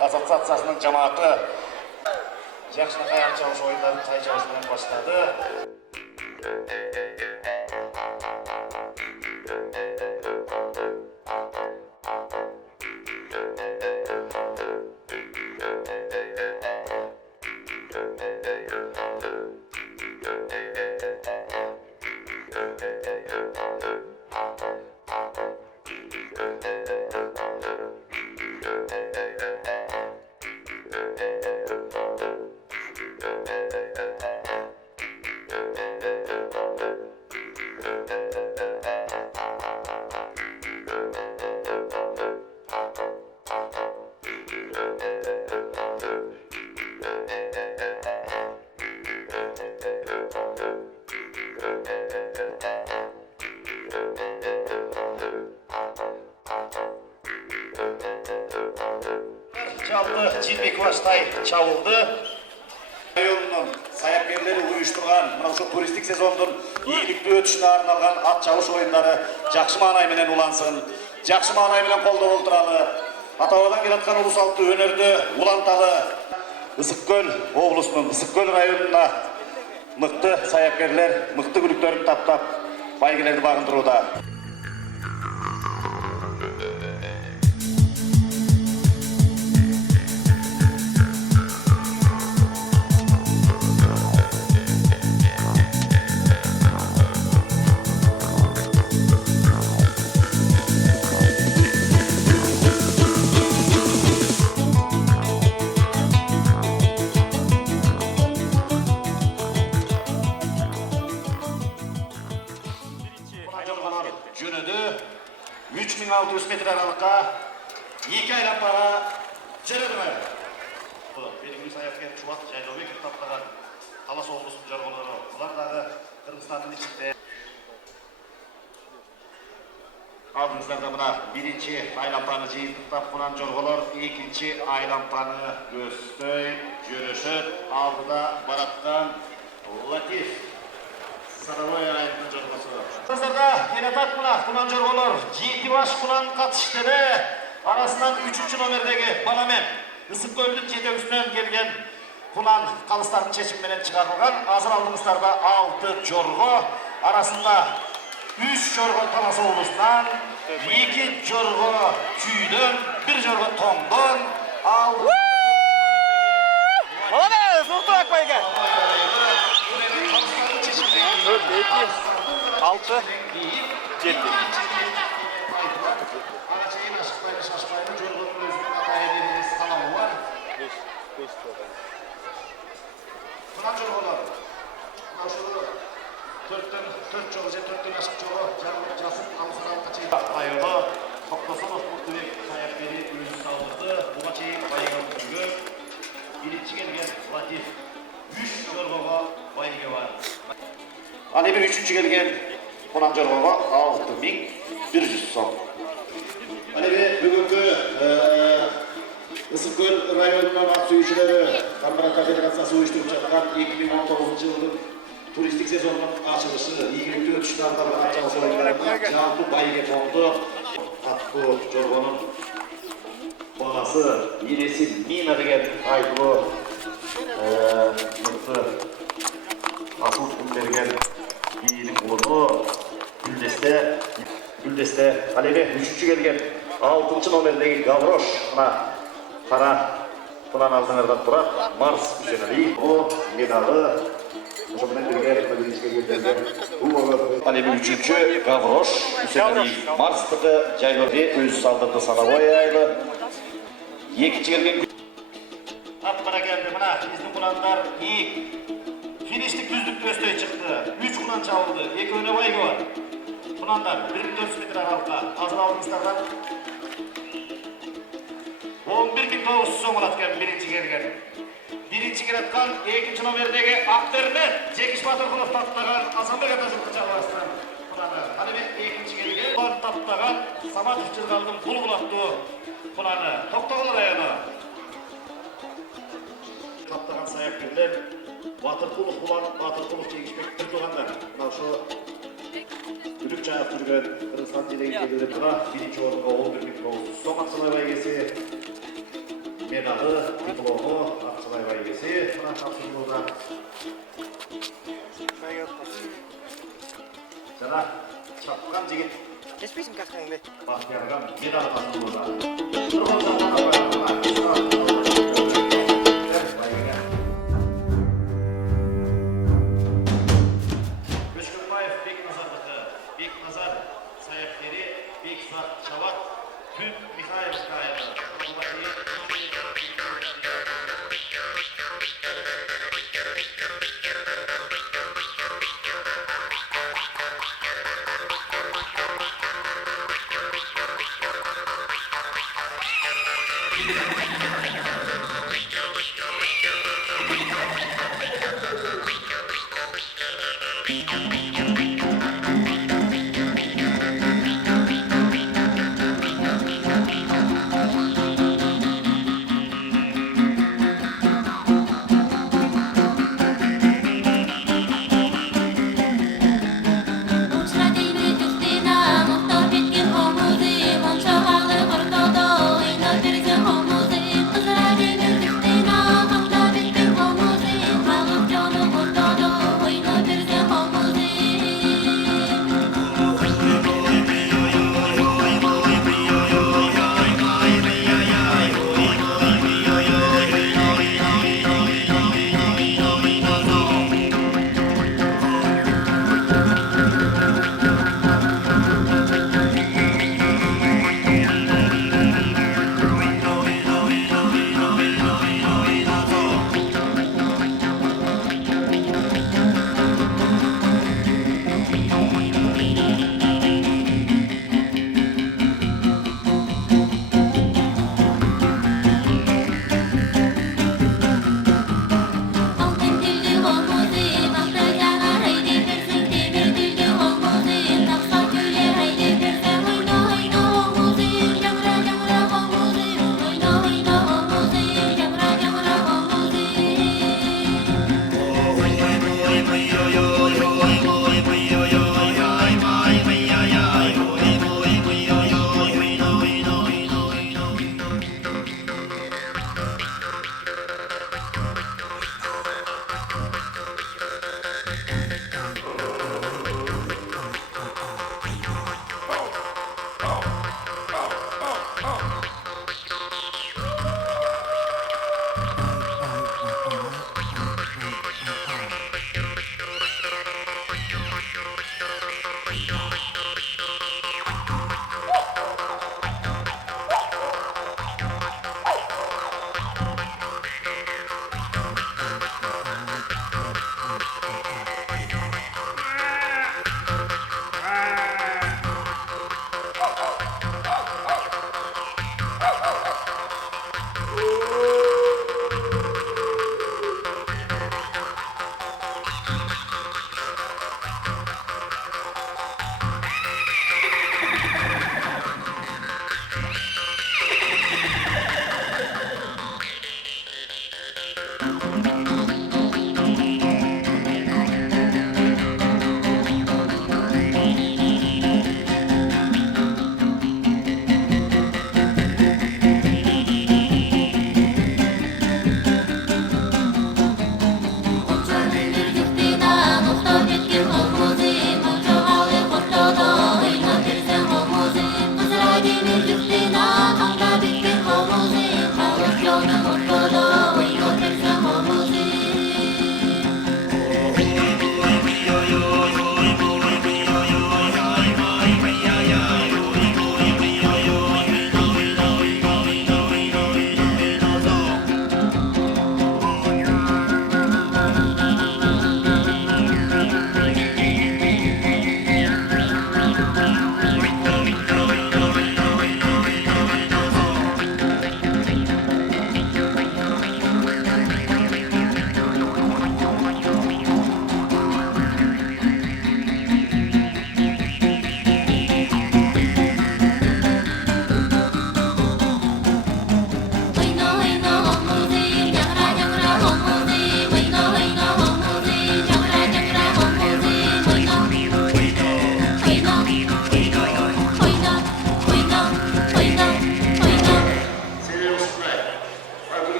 Assosiatsiyasining jamoati yaxshi ayam chalish o'yinlarini qaytarishdan boshladi. Cilbekvaştay çalındı. Rayonunun sayapkerleri uyuşturgan mınау turistik sezondun iyilikli ötüşüne arналган at çalış oyunları жақсы маанай менен улансın. Жақсы маанай менен колдо болтуралы. Атабадан келаткан улусалдуу өнөрдү уланталы. Ысык-Көл облусунун Ысык-Көл районуна мыкты sayapkerler, мыкты күлүктөрүн таптап, байгелерди багындырууда. Жөнөдү 3600 метр аралыкка 2 айланпага жөнөдүмөр. Белгилүү саясаткер Чубак Жайлообеков таптаган Талас облусунун жорголору. Булар дагы Кыргызстандын ичинде. Алдыңыздарда мына биринчи айланпаны жыйынтыктап кунан жорголор, экинчи айланпаны көздөй жөнөшөт. Алдыда бараткан Латиф Садовой районунун жоргосу. Кыргыздарда келатат мына кунан жорголор жети баш кунан катышты. Арасынан 3-чү номердеги бала мен Ысык-Көлдүн жетегүсүнөн келген кунан калыстардын чечими менен чыгарылган. Азыр алдыңыздарда 6 жорго, арасында 3 жорго Талас облусунан, 2 жорго Күйдөн, 1 жорго Тоңдон, ал Молодец, муктуак байга. 4, 2, 6, 7. Арачайын ашықпайды, шашпайды, жорғының өзінің атайы берілесі қалауы бар. 5 жорға. Кунан жорғалар. Төрт жолы же төрттен ашық жолы жарылып жасып алысыралыққа чейін айылы Тоқтосынов Мұртыбек Саяпбери өзі салдырды. Бұға чейін байыға бүгінгі бірінші келген Латиф 3 жорғаға байыға бар. Ал эми үчүнчү келген Кунан жорғаға 6100 сом. Ал эми бүгүнкү Ысыккөл районунун ат сүйүүчүлөрү Кармарат Федерациясы уюштуруп жаткан 2019 жылдын туристик сезонунун ачылышы ийгиликтүү өтүштү андагы ат чабыш оюндарында жалпы байыга толду. Аттуу жоргонун багасы Енеси Мина деген айтылуу мыкты асыл тукум берген бийинин улуну Гүлдесте ал эми үчүнчү келген 6 номердеги Гаврош мына кара Кунан алдыңарда турат Марс Үсенали о медалы ошо менен бирге биринчи келгендерге ал эми үчүнчү Гаврош Үсенали Марстыкы жайларды өзү салдырды Санабой айылы. Экинчи келген аттара келди мына биздин кунандар фиништик түздүктө өстөй чыкты. 3 кунан чабылды, 2 өне байгы бар. Кунандар 1400 метр аралыкка азыр алдыңыздардан 11.900 сом алат экен биринчи келген. Биринчи келаткан 2 номердеги Актермет Жекиш Батыркулов таптаган Асанбек Атажылкы чабастан кунаны. Ал эми экинчи келген бар таптаган Саматов Жыргалдын Булгулаттуу кунаны. Токтогул району таптаган саяпкерлер Батыркулов Булан, Батыркулов Жегишбек Түрдугандар. Мына ошо Үлүк жайып жүрген Кыргызстан делегелери тура биринчи орунга 11.900 сом акчалай байгеси, медалы, диплому, акчалай байгеси мына тапшырылууда. Жана чапкан жигит Кеспейсиң каскаңды. Бахтиярга медал тапшырылууда.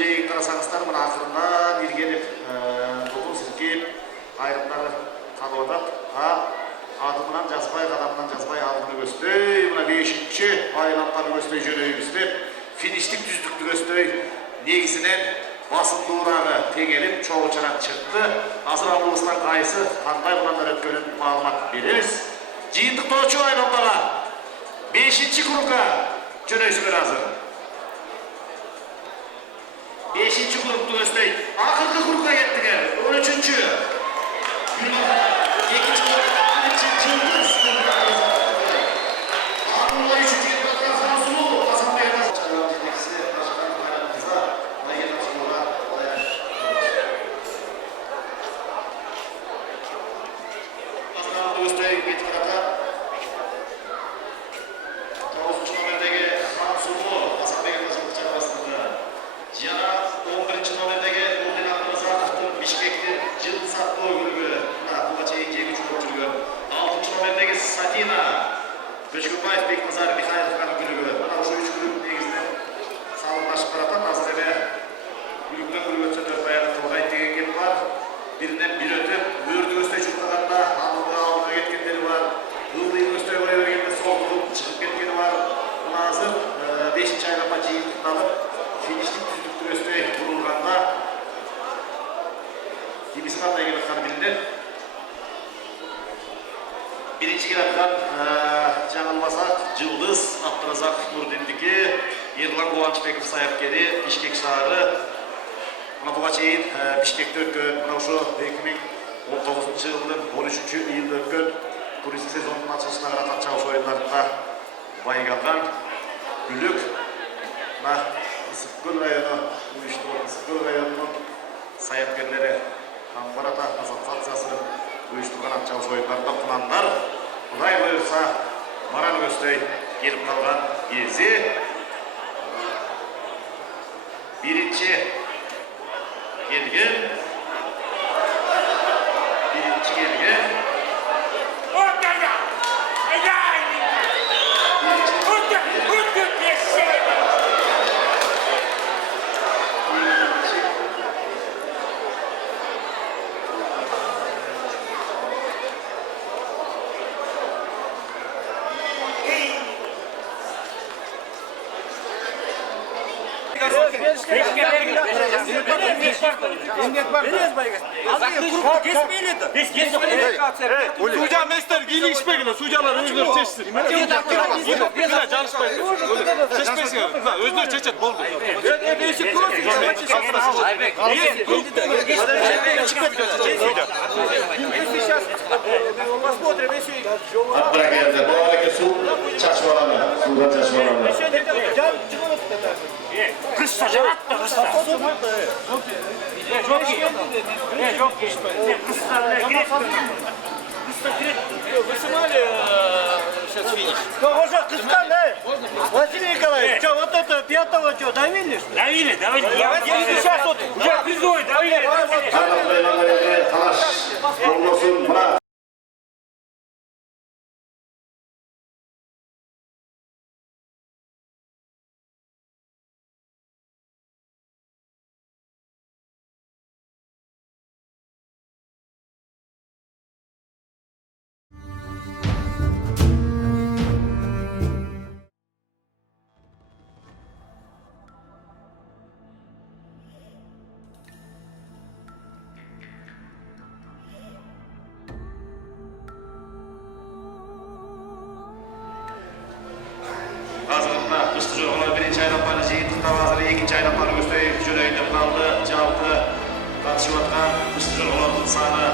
жайын қарасаңыздар, мына ақырында ергеліп, доғыл сілкеп, айрымдары қалып атады. Адымынан жазбай, қадамынан жазбай алдыны көстэй, мына 5-ші айланпаны көстэй жөнейімізді, фиништік түздікті көстэй, негізінен басымды ұрағы теңеліп, чоғы чаран шықты. Азыр алуыстан қайсы, қандай бұландар өткенін мағлумат береміз. Жиынтық тоғычу айланпаға 5-ші кругқа жөнейсіңер азыр. 5-ші кругты көстэй, ақырғы кругқа кеттіңер, 13-ші. Birinci kiradan жаңылмасақ, Жылдыз, Абдыразақ Нұрдендікі, Ерлан Қуанышбеков Саяпкері, Бишкек шары. Мұна бұға чейін Бишкекті өткен, мұна ұшы 2019 жылдың 13 июльді өткен турист сезонының açılışına қаратат чауыз ойындарында байғалған бүлік. Мұна Ысықкөл районы, Ысықкөл районының Саяпкерлері Қамбарата ассоциациясы uyuşturgan çavuş oyunlarında kullananlar Құдай бұйырса Маран көстэй келіп қалған ezi birinci gelgen Судья мистер Гилли İşbek'le судьяlar özleri çeşsin. Güzel çalışmayın. Çeşmesin. Özleri çeşet boldu. Abdurrahman'da bu arada su çaşmalanı. Suda çaşmalanı. Kıssa canattı kıssa. Çok iyi. Çok iyi. Kıssa giret. Kıssa giret. Максимально сейчас финиш. Уже кыскан, да? Василий Николаевич, что, вот это пятого что, давили? Давили. Сейчас вот уже призой, давили. Talaş olmasın bırak. Hazırlıkla üstü jorglar birinci aylanmanı jeyintiqta hazır ikinci aylanmanı göstərib jürəyində qaldı. Jalpı qatışıb atqan üstü jorglarının sani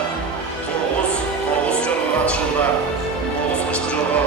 9 jorglar qatışıldı. 9 üstü jorglar.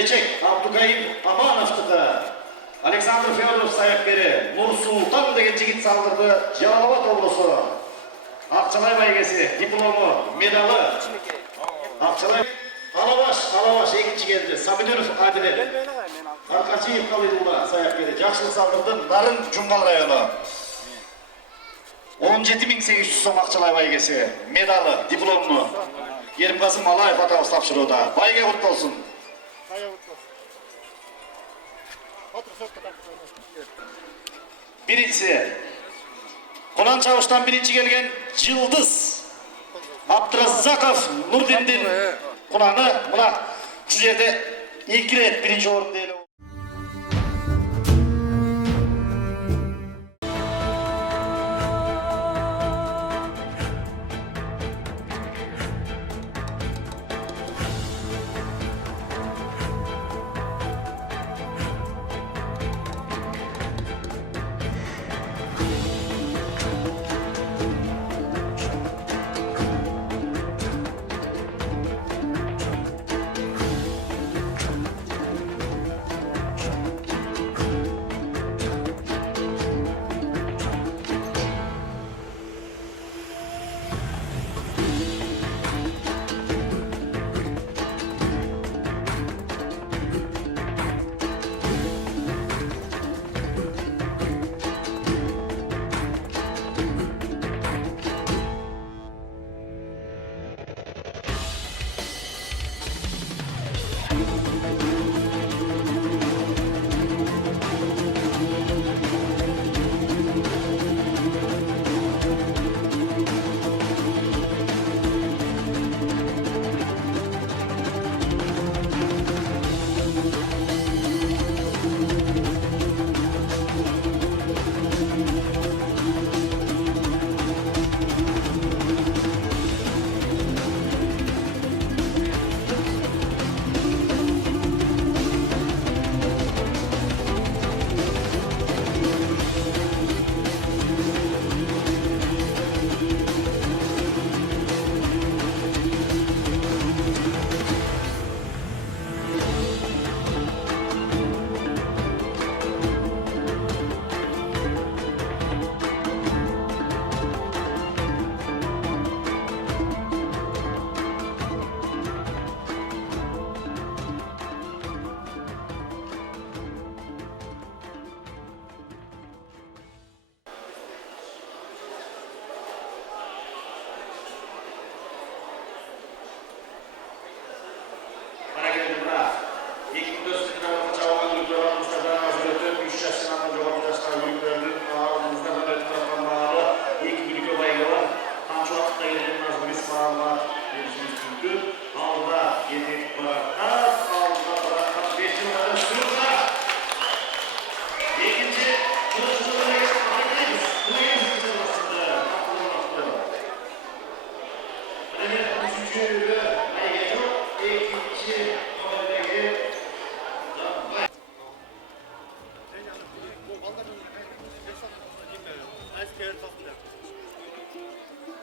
Gelecek Abdülkayım Amanov'tıda. Aleksandr Fyodorov sayakberi. Nur Sultan degen jigit saldırdı. Jalalabat obrosu. Akçalay baygesi, diplomu, medalı. Akçalay Alavaş ikinci geldi. Samidönov Adiler. Arkaçıyev Kalidullah sayakberi. Jakşılık saldırdı. Narın Cumgal rayonu. 17.800 som Akçalay baygesi. Medalı, diplomlu. Yerimqazı Malayev atağız tapşırıda. Bayge kutlu olsun. Birincisi, Konan Çavuş'tan birinci gelgen Yıldız Abdrazakov Nurdin'din Konan'ı buna şu yerde ilk ret birinci orun değil.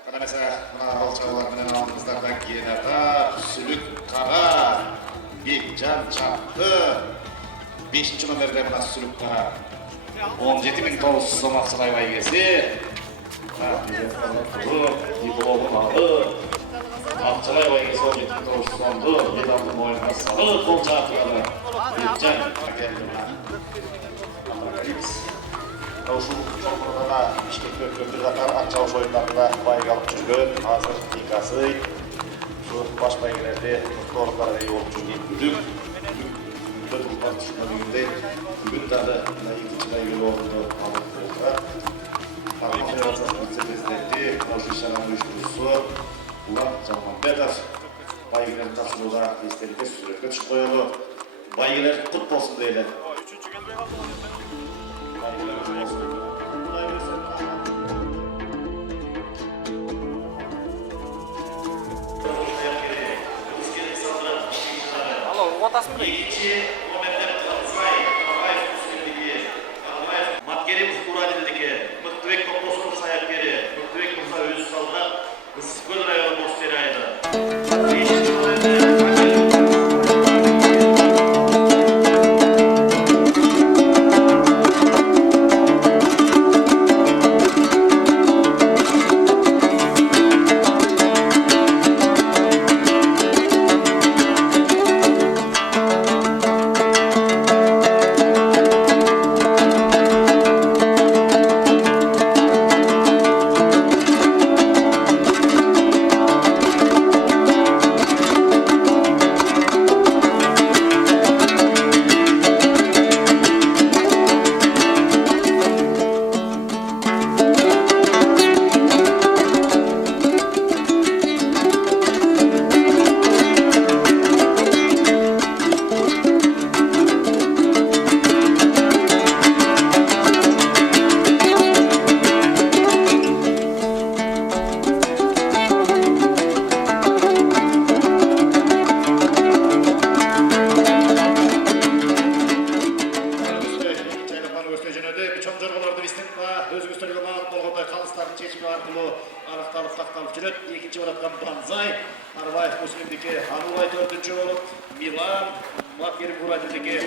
Kana mesela alçalar bilen aldığımızlardan Genata, Sülük Kara, Bekcan Çaktı, 5. numarada buna Sülük Kara. 17.900 som Akçalay baygesi. Diplomun adı. Akçalay baygesi 17.900 somdu. Medalın oyuna salı kol çarpıları. Bekcan geldi buna. Şu çok da Bişkek Köprü Zaten Akçavuş oyunlarında bayık alıp жүрген hazır ikası. Şu baş bayıklarda doğruluklara iyi olup жүрген güdük. Bütün tartışma gününde bugün de ikinci bayık orunu alıp oldular. Parmak Federasyonu Vice-Prezidenti Mojit Şaran uyuşturucusu Ulan Canmanbetov bayıkların tapşırıda istelikte sürekli çık koyalı. Bayıklar kutlu olsun deyler. İkinci Muhammed Kızılay, Kavayev Müslümanlığı, Matkerim Kuradil'deki, Mıktıbek Toplos'un sayakları, Mıktıbek Kızılay Özü Salda, Iskol Rayonu Bosteray'da. өзгөстөргө маалым болгондой калыстардын чечими аркылуу аныкталып такталып жүрөт. Экинчи бараткан Банзай, Арбаев Муслимдики, Анубай 4-чү болуп, Милан, Макер Бурадидики.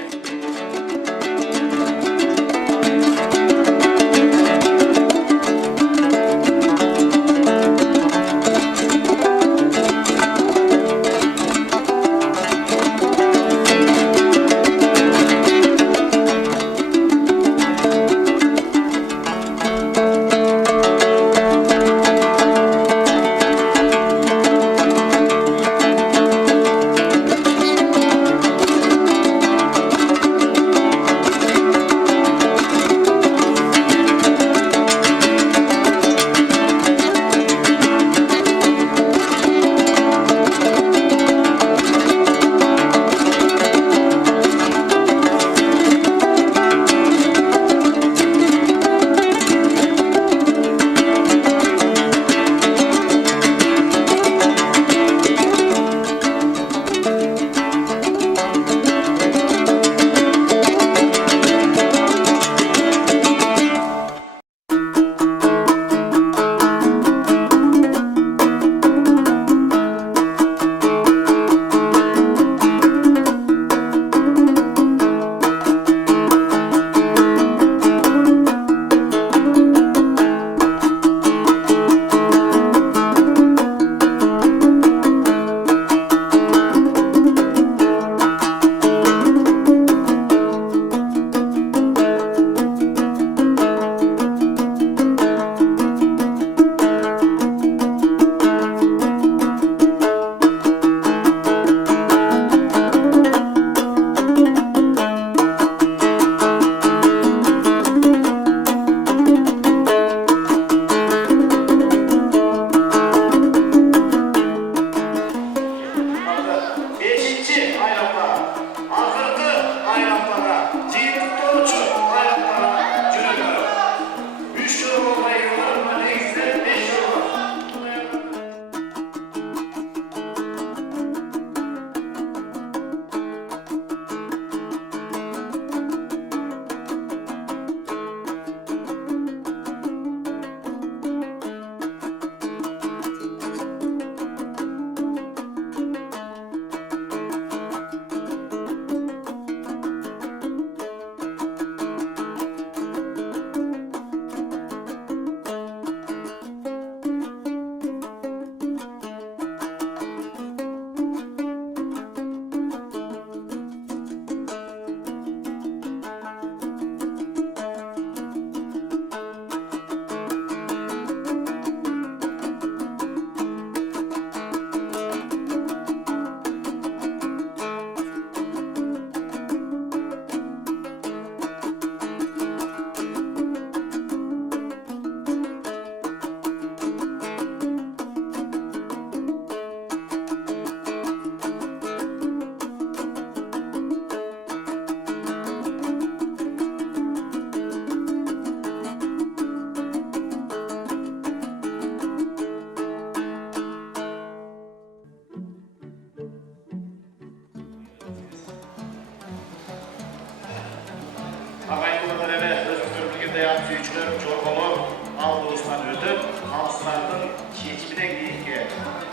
Agaylılar eve özgür bilgide yap suyucular çorbalı aldığımızdan ödüp halıslarının çeçimine giyince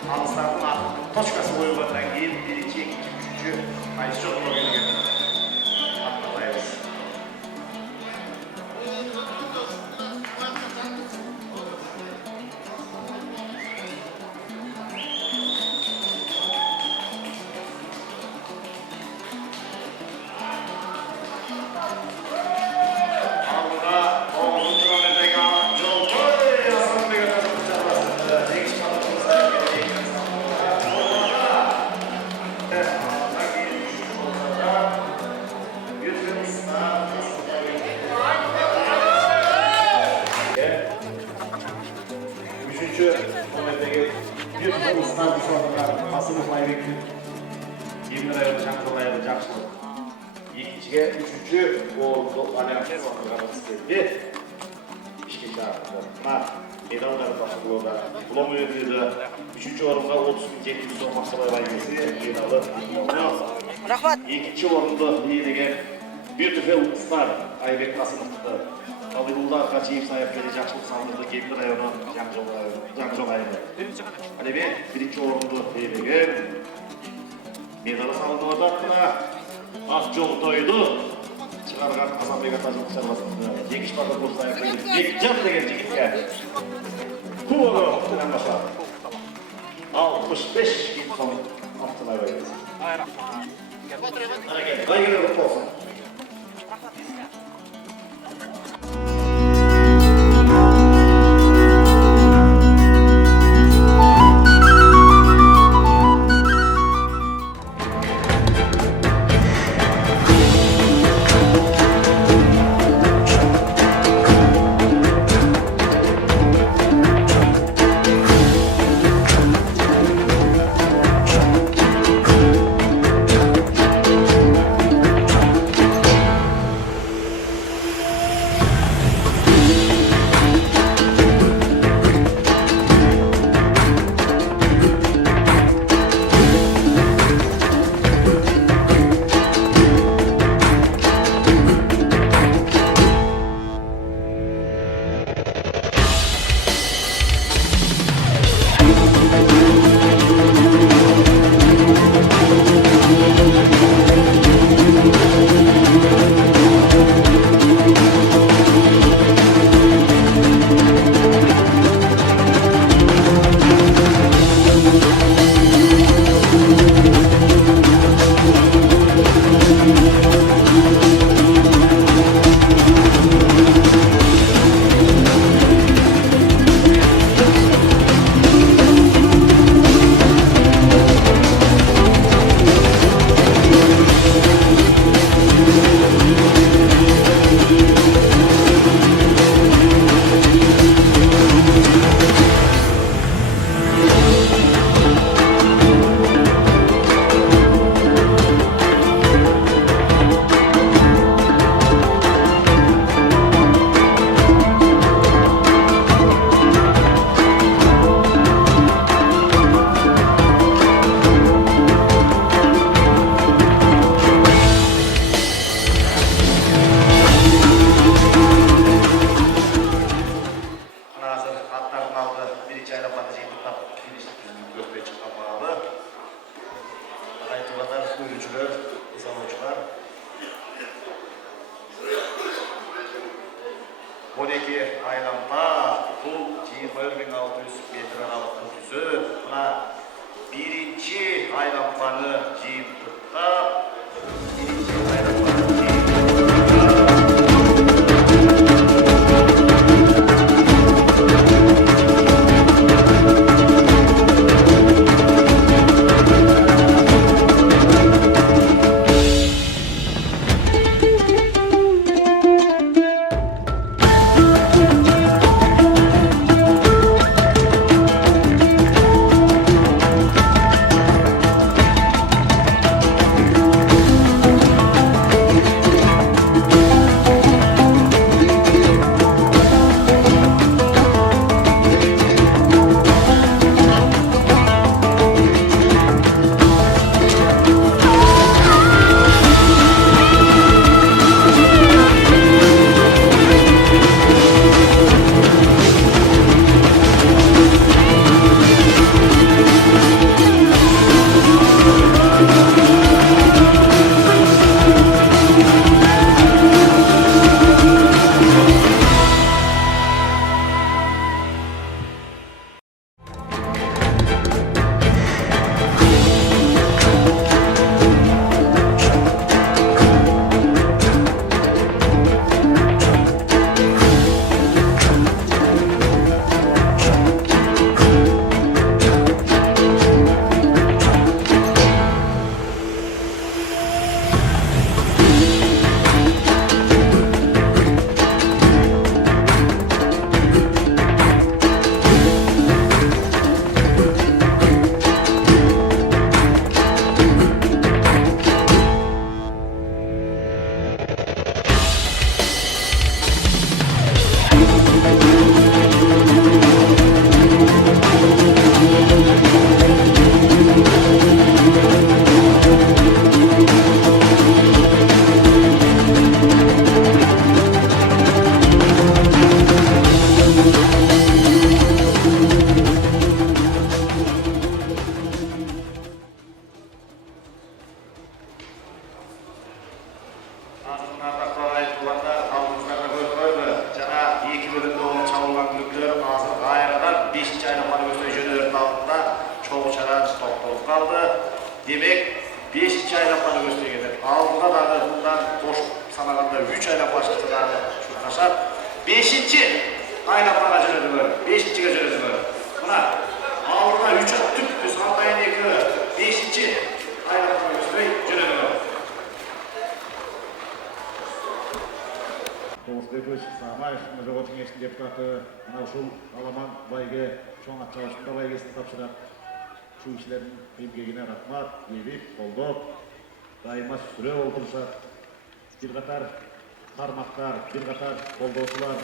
halıslarının artık toçkası koyularından giyin birinci, ikinci, üçüncü ayısı çok zor geldi. Atlatayız. Asıllık Aybek'in 20 liraya Çankırı'ya Jackson. İkinciye, üçüncü oldu Alem geldi. İşte çağırdı. Medalları basılıyorlar. Bulama ödülü üçüncü orunda 30.700 son Maksalay Baygesi medalı. İkinci orunda Liye'de bir tüfe Star. Aybek Kasımov'da. Halilullah Kaçıyıp sahipleri Jakşılık saldırdı. Gemli rayonu, Janjol ayını. Alevi birinci orundu beylegen. Medalı salındı orada. Akjol doydu. Çıkargan Hasanbek Atajılık şarabasında. Yekiş barda bu sahipleri. Yekcan degen jigitke. Kuvalı. Tünen başa. 65 bin son Abdullah Bey. Hareket. Hayırlı kutlu olsun. Aylanma, bu 21.600 metre aralıklı tüzü. Buna birinci aylanmanı Cimtut'ta, birinci aylanmanı aldı. Demek 5. aylanmanı gösterdi. Aldıda da bundan boş sanaganda 3 aylan başlıkta da şurtaşar. 5. aylanmana jönödü. 5. jönödü. Buna aldıda 3 tüp saldayın 2. 5. aylanmanı gösterdi. Jönödü. Толстый Самаев, Межоводский кеңештин депутаты, мына ушул аламан байге, чоң атчалышында байгесин тапшырат. Ушул кишилердин эмгегине рахмат, ээлип, колдоп, дайыма сүрө олтурушат. Бир катар кармактар, бир катар колдоочулар,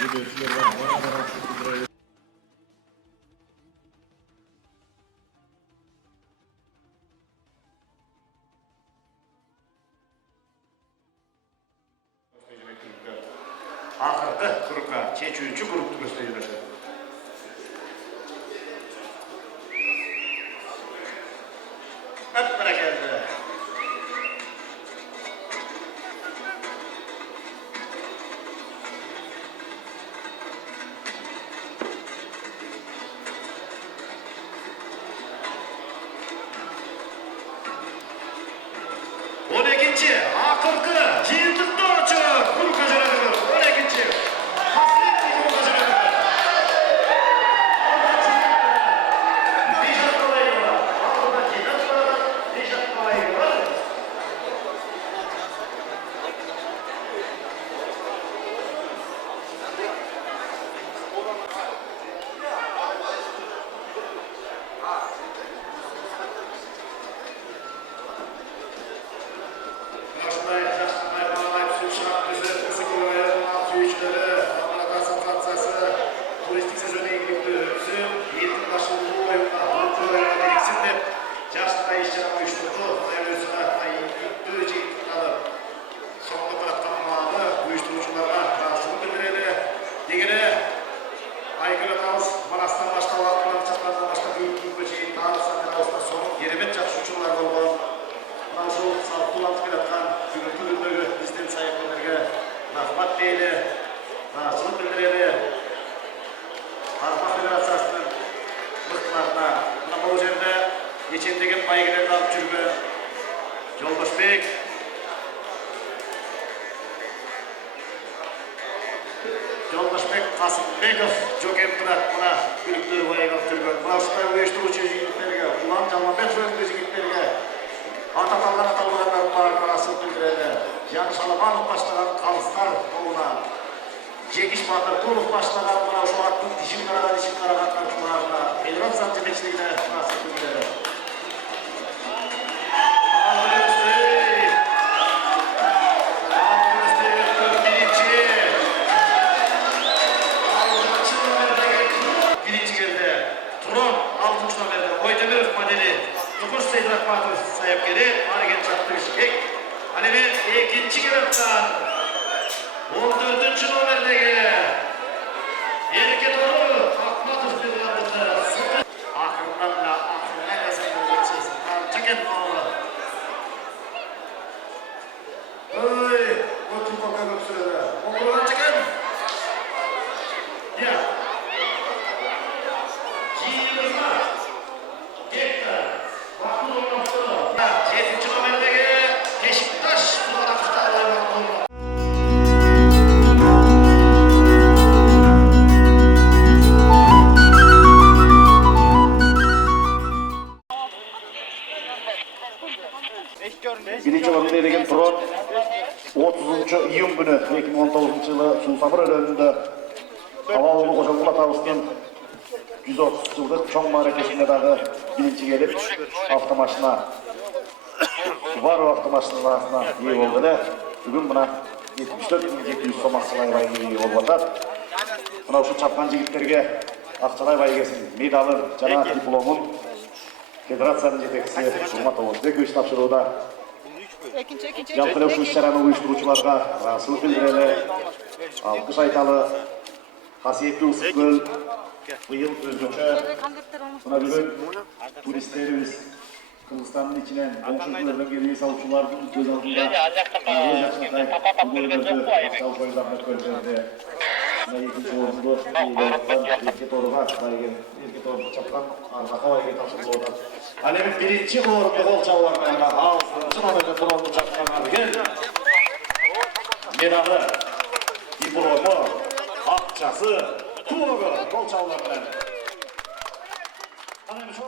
билүүчүлөр бар. Ahırda grupka, çeçüncü gruptu gösteriyor. Hep bana geldi. On ikinci, akırkı, yıldıklı açı, grup kazanıyor. 12. Hasret bir grup kazanıyor. Nejat Balayeva, Altıda Nejat var, Nejat Balayeva var. Geçendeki baygıları alıp жүргөн Жолдошбек Касымбеков Жокен Турат мына күлүктүү байга алып жүргөн. Мына ушундай уюштуруучу жигиттерге, Улан Жаманбетов өндө жигиттерге аталган аталгандар бар барасын билдирели. Жаныш Аламанов баштаган Калыстар тобуна, Жекиш Батыркулов баштаган мына ушул аттын дишин караган тармактарына федерация жетекчилигине барасын билдирели. Sayapkeri, hareket çattırışık. Halini ikinci kırıktan 14. numerdeki Yerike doğru Akmatov bir yandıkları. Akırdan da aklına kesin geçeceksin. Çıkın oğlu. Oy, otur bakalım sırada. Oğludan çıkın. Ya. Cihirma. Gektar. Bakın olmaz. Birinci oranda edilen Turon 30 iyun günü 2019 yılı Sultanbur önünde Havaoğlu Kocaman Atavus'un 130 yıllık çoğun maharekesinde dahi birinci gelip avtomaşına var o avtomaşınlarına iyi oldu. Bugün buna 74.700 somasılay bayı iyi oldu. Buna şu çapkan jigitlerge Akçalay baygesin medalın, jana diplomun Federatsiyanın жетекчиси Жуматов Бекович тапшырууда. Жалпы ушул иш-чараны уюштуруучуларга ыраазычылык билдирели. Алкыш айталы. Касиеттүү Ысык-Көл быйыл өзгөчө мына бүгүн туристтерибиз Кыргызстандын ичинен коңшу өлкөлөрдөн келип эс алуучулардын көз алдында Ikkinchi o'rinni ikki to'rga ikki to'rga chapdan havoga topshirib ana birinchi o'ringa qo'l chavargan Havzunchi nomida chapdan medali, diplomi, akçası, tuğla qo'l chavargan. Ana shu